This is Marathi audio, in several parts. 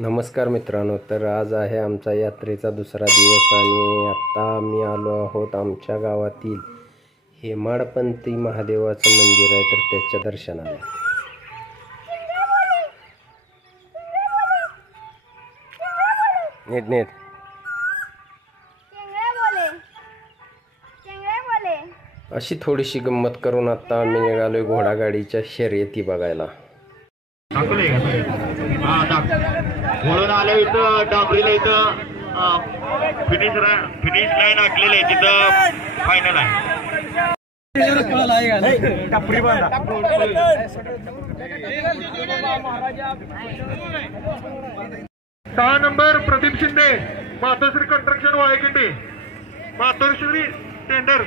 नमस्कार मित्रांनो, तर आज आहे आमचा यात्रेचा दुसरा दिवस आणि आत्ता आम्ही आलो आहोत आमच्या गावातील हेमाडपंथी महादेवाचं मंदिर आहे, तर त्याच्या दर्शनाला. नीट नीट अशी थोडीशी गंमत करून आता आम्ही निघालोय घोडागाडीच्या शर्यती बघायला. म्हणून आलो इथं डांबरीला, इथं फिनिश लाईन आखलेली आहे, तिथं फायनल आहे. 6 number Pradeep Shinde, Matoshri construction Walekindi, Matoshri tender.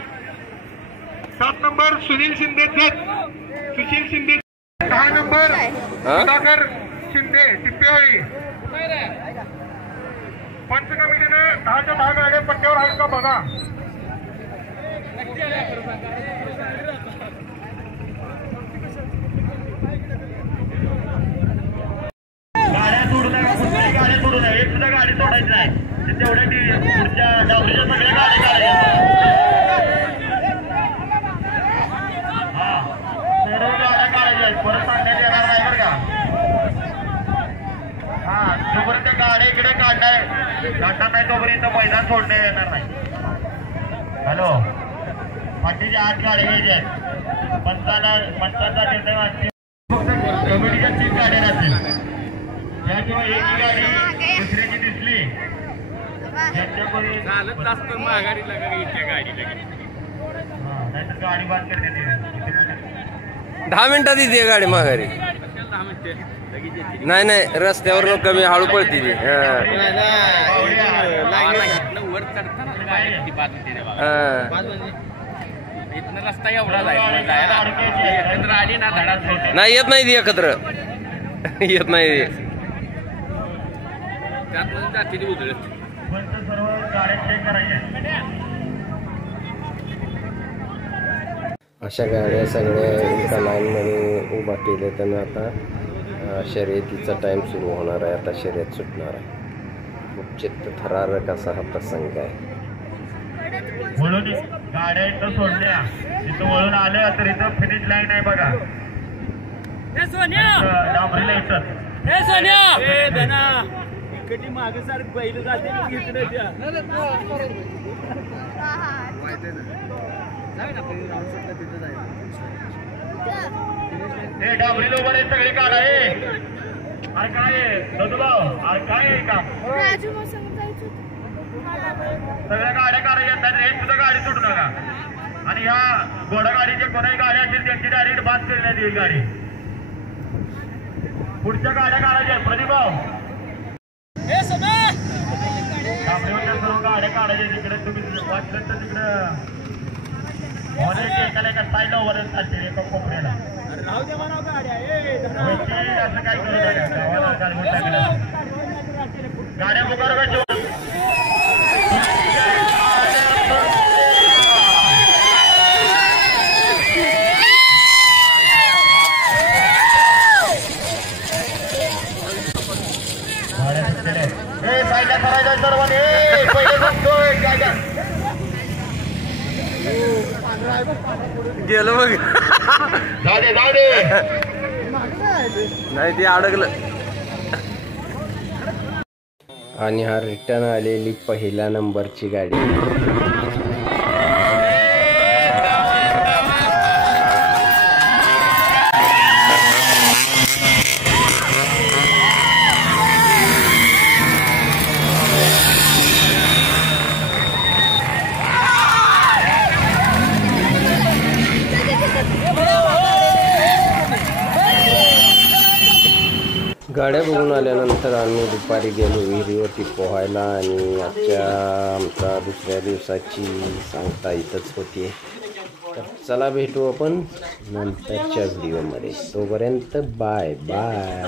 7 number Sushil Shinde, 10 number Sudhakar Shinde Tippewali. पंच कमिटीने 10च्या 10 गाड्या पट्ट्यावर आहेत का बघा. गाड्या सोडू नका, कुठल्याही गाड्या सोडू नये, एक सुद्धा गाडी सोडायची नाही. तेवढ्या पुढच्या डावरीच्या सगळ्या गाड्या काढायच्या. सर्व गाड्या काढायच्या आहेत, परत सांगण्यात येणार नाही बरं का. जोपर्यंत गाड्या इकडे काढणार नाही तोपर्यंत मैदान सोडण्यात येणार नाही. हॅलो, फाटीच्या 8 गाड्या घ्यायच्या आहेत. पंचांचा निर्णय वाटते, कमिटीच्या 3 गाड्या राहतील. त्याशिवाय एक गाडी दुसऱ्याची दिसली नाहीतर गाडी बाद करते. 10 मिनिटात येते गाडी माघारी. नाही रस्त्यावर कमी हळू पळते ती. रस्ता एवढा नाही येत नाही ती एकत्र येत नाही. अशा गाड्या सगळ्या एका लाईनमध्ये उभा केल्या, त्यानं आता शर्यतीचा टाइम सुरू होणार आहे. आता शर्यत सुटणार आहे. खूप चित्त थरारक असा हा प्रसंग आहे. म्हणून गाड्या इथं सोडल्या, इथं वळून आल्या तर इथं फिनिश लाईन आहे बघा. डांबरीला इथं मागे सार बैल जाते डांबरीला उभं आहे सगळी काढा. अरे काय ददूभाऊ, अरे काय आहे का सगळ्या गाड्या काढायच्या आहेत. एक सुद्धा गाडी सोडू नका. आणि ह्या घोडागाडीच्या कोणाही गाड्या असतील त्यांची डायरेक्ट बाद करण्यात येईल गाडी. पुढच्या गाड्या काढायच्या प्रदीप भाऊ. डांबरीवरच्या सर्व गाड्या काढायच्या. तिकडे तुम्ही वाचलं तर तिकडं एका साईडला वरच चालते, एका कोपऱ्याला. असं काय करू नका, गावाला गाडवून टाकलं. गाड्या बुकार का साईडला करायचं सर्वांनी. पहिले सांगतोय गेलं बघ. जाऊ दे नाही ते अडकलं. आणि हा रिटर्न आलेली पहिल्या नंबरची गाडी. गाड्या बघून आल्यानंतर आम्ही दुपारी गेलो विहिरीवरती पोहायला. आणि आमच्या दुसऱ्या दिवसाची सांगता इथंच होती. तर चला भेटू आपण नंतरच्या व्हिडिओमध्ये. तोपर्यंत बाय बाय.